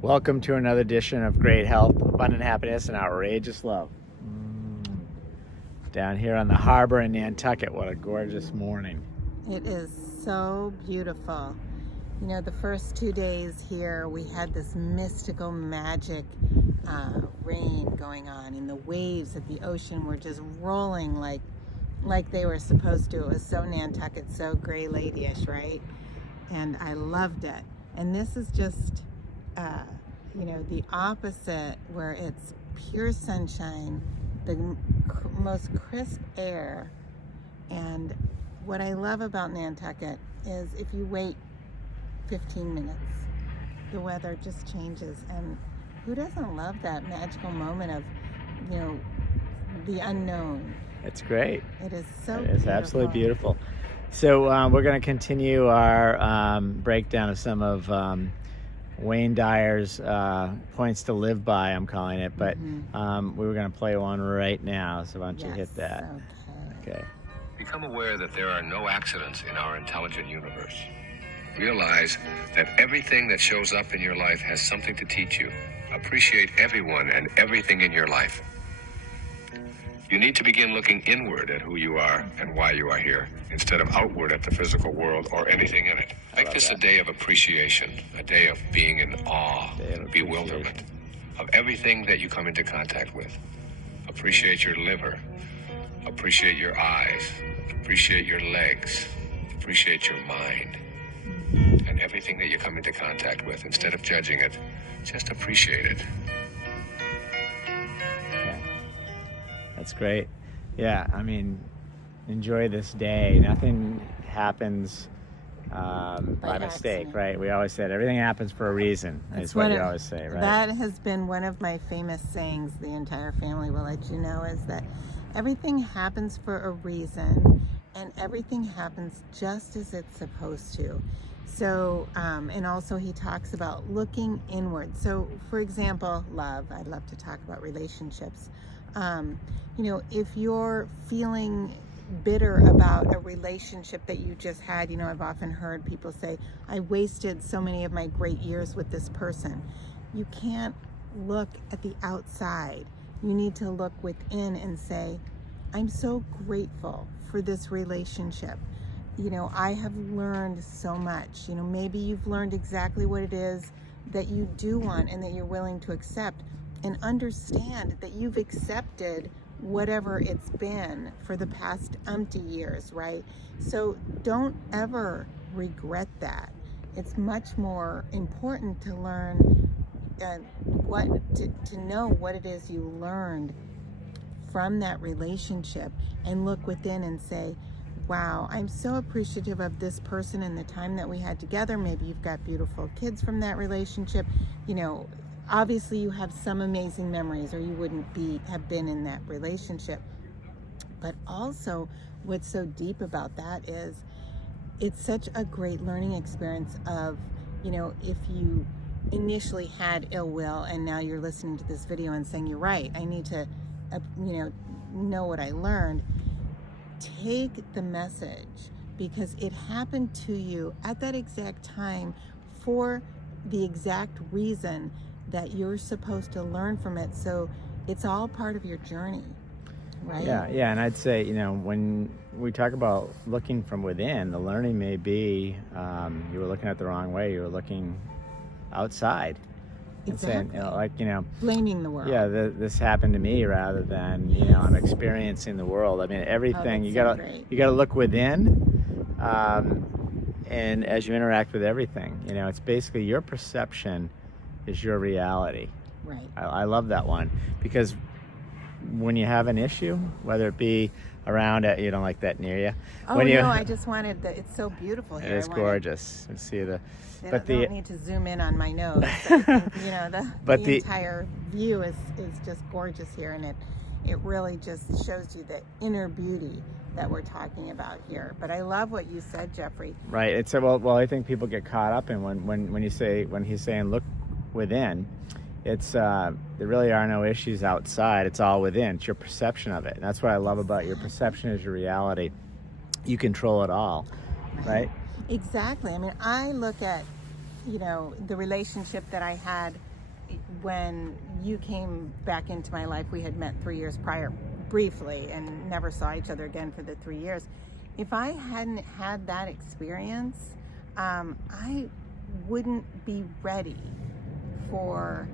Welcome to another edition of Great Health, Abundant Happiness, and Outrageous Love. Down here on the harbor in Nantucket, what a gorgeous morning. It is so beautiful. You know, the first 2 days here, we had this mystical magic rain going on, and the waves at the ocean were just rolling like they were supposed to. It was so Nantucket, so Gray Lady-ish, right? And I loved it. And this is just, the opposite, where it's pure sunshine, the most crisp air. And what I love about Nantucket is if you wait 15 minutes, the weather just changes. And who doesn't love that magical moment of, the unknown? It's great. It is so It is beautiful. absolutely beautiful. So we're going to continue our breakdown of some of Wayne Dyer's points to live by, I'm calling it. But we were going to play one right now, so why don't you hit that? Okay. Become aware that there are no accidents in our intelligent universe. Realize that everything that shows up in your life has something to teach you. Appreciate everyone and everything in your life. You need to begin looking inward at who you are and why you are here, instead of outward at the physical world or anything in it. Make this a day of appreciation, a day of being in awe and bewilderment of everything that you come into contact with. Appreciate your liver. Appreciate your eyes. Appreciate your legs. Appreciate your mind. And everything that you come into contact with, instead of judging it, just appreciate it. Okay. That's great. Yeah, I mean, enjoy this day. Nothing happens by mistake, accident. right? We always said everything happens for a reason. That's what you always say, right? That has been one of my famous sayings, the entire family will let you know, is that everything happens for a reason, and everything happens just as it's supposed to. So, and also he talks about looking inward. So, for example, love. I'd love to talk about relationships. If you're feeling bitter about a relationship that you just had, I've often heard people say, I wasted so many of my great years with this person. You can't look at the outside. You need to look within and say, I'm so grateful for this relationship. I have learned so much. Maybe you've learned exactly what it is that you do want and that you're willing to accept, and understand that you've accepted whatever it's been for the past umpty years, right? So don't ever regret that. It's much more important to learn to know what it is you learned from that relationship, and look within and say, wow, I'm so appreciative of this person and the time that we had together. Maybe you've got beautiful kids from that relationship. Obviously you have some amazing memories, or you wouldn't have been in that relationship. But also what's so deep about that is it's such a great learning experience of, if you initially had ill will and now you're listening to this video and saying, you're right, I need to, know what I learned. Take the message, because it happened to you at that exact time for the exact reason that you're supposed to learn from it. So it's all part of your journey, right? Yeah, and I'd say, when we talk about looking from within, the learning may be you were looking at the wrong way. You were looking outside. Exactly. And saying, blaming the world. Yeah, this happened to me, rather than I'm experiencing the world. I mean, everything you gotta look within, and as you interact with everything, it's basically your perception is your reality. Right. I love that one, because when you have an issue, whether it be around it, you don't like that near you. Oh, no, I just wanted it's so beautiful here. It is gorgeous. You see the. They don't need to zoom in on my nose. I think, the entire view is just gorgeous here, and it really just shows you the inner beauty that we're talking about here. But I love what you said, Jeffrey. Right. It's well, I think people get caught up in when he's saying look within. It's there really are no issues outside. It's all within. It's your perception of it, and that's what I love about your perception is your reality. You control it all, right? Exactly. I mean, I look at, the relationship that I had when you came back into my life, we had met 3 years prior briefly and never saw each other again for the 3 years. If I hadn't had that experience, I wouldn't be ready for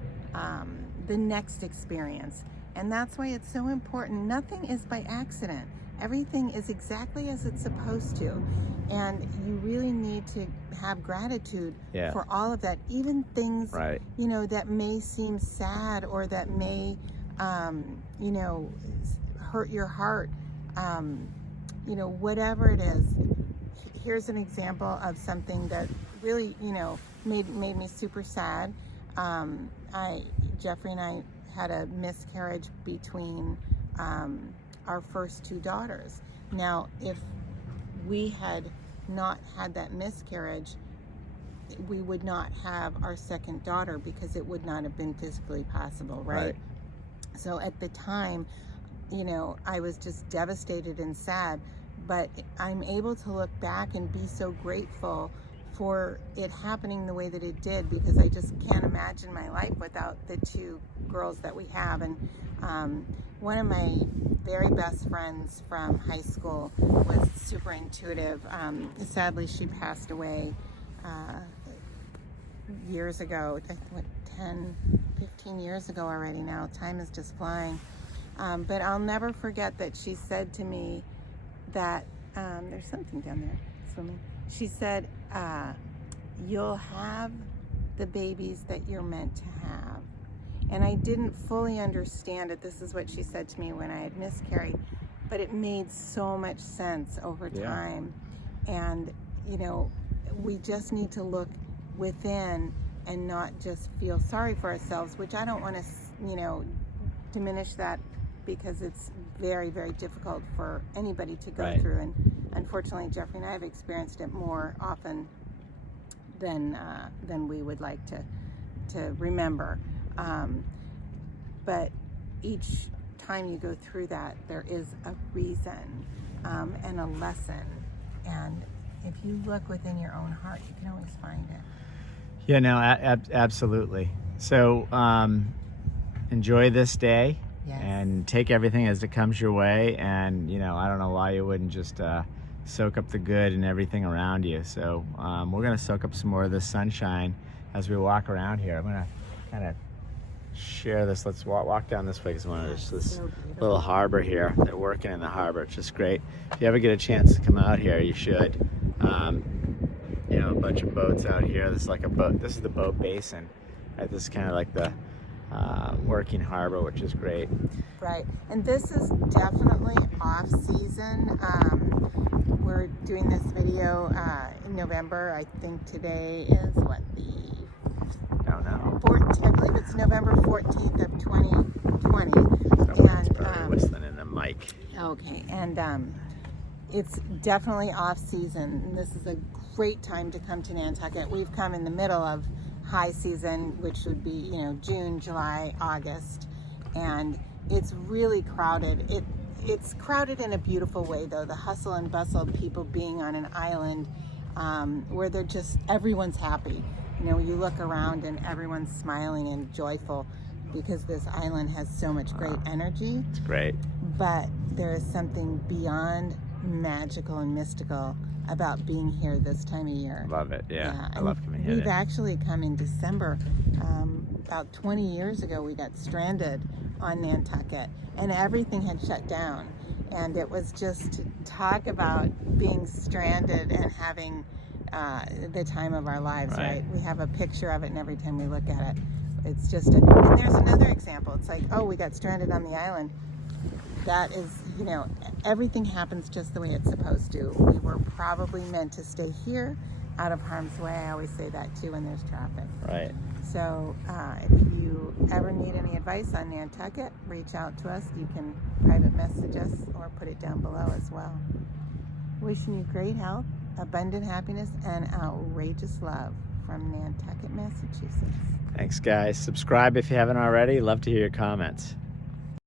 the next experience. And that's why it's so important. Nothing is by accident. Everything is exactly as it's supposed to. And you really need to have gratitude for all of that. Even things, you know, that may seem sad or that may, you know, hurt your heart, you know, whatever it is. Here's an example of something that really, you know, made me super sad. Jeffrey and I had a miscarriage between our first 2 daughters. Now, if we had not had that miscarriage, we would not have our second daughter because it would not have been physically possible, right? So at the time, you know, I was just devastated and sad, but I'm able to look back and be so grateful for it happening the way that it did, because I just can't imagine my life without the 2 girls that we have. And one of my very best friends from high school was super intuitive. Sadly, she passed away years ago, 10, 15 years ago already now. Time is just flying. But I'll never forget that she said to me that, there's something down there swimming. She said, you'll have the babies that you're meant to have. And I didn't fully understand it. This is what she said to me when I had miscarried, but it made so much sense over time. And, you know, we just need to look within and not just feel sorry for ourselves, which I don't want to, you know, diminish that, because it's very, very difficult for anybody to go through. And unfortunately, Jeffrey and I have experienced it more often than we would like to remember. But each time you go through that, there is a reason and a lesson. And if you look within your own heart, you can always find it. Yeah, no, absolutely. So enjoy this day. Yes. And take everything as it comes your way. And, you know, I don't know why you wouldn't just soak up the good and everything around you. So we're going to soak up some more of this sunshine as we walk around here. I'm going to kind of share this. Let's walk down this way, because there's this little harbor here. They're working in the harbor. It's just great. If you ever get a chance to come out here, you should. You know, a bunch of boats out here. This is like a boat. This is the boat basin. Right? This is kind of like the working harbor, which is great. Right, and this is definitely off season. We're doing this video in November. I think today is what, Don't know. I believe it's November 14th of 2020. Someone's probably whistling in the mic. Okay, and it's definitely off season. And this is a great time to come to Nantucket. We've come in the middle of high season, which would be, you know, June, July, August, and it's really crowded. It's crowded in a beautiful way, though. The hustle and bustle of people being on an island where they're just, everyone's happy. You know, you look around and everyone's smiling and joyful because this island has so much great energy. It's great. But there is something beyond magical and mystical about being here this time of year. Love it. Yeah. I love coming here. We've actually come in December. About 20 years ago, we got stranded on Nantucket and everything had shut down. And it was just talk about being stranded and having the time of our lives, right? We have a picture of it, and every time we look at it, it's just and there's another example. It's like, oh, we got stranded on the island. That is, you know, everything happens just the way it's supposed to. We were probably meant to stay here out of harm's way. I always say that too when there's traffic. Right. So if you ever need any advice on Nantucket, reach out to us. You can private message us or put it down below as well. Wishing you great health, abundant happiness, and outrageous love from Nantucket, Massachusetts. Thanks, guys. Subscribe if you haven't already. Love to hear your comments.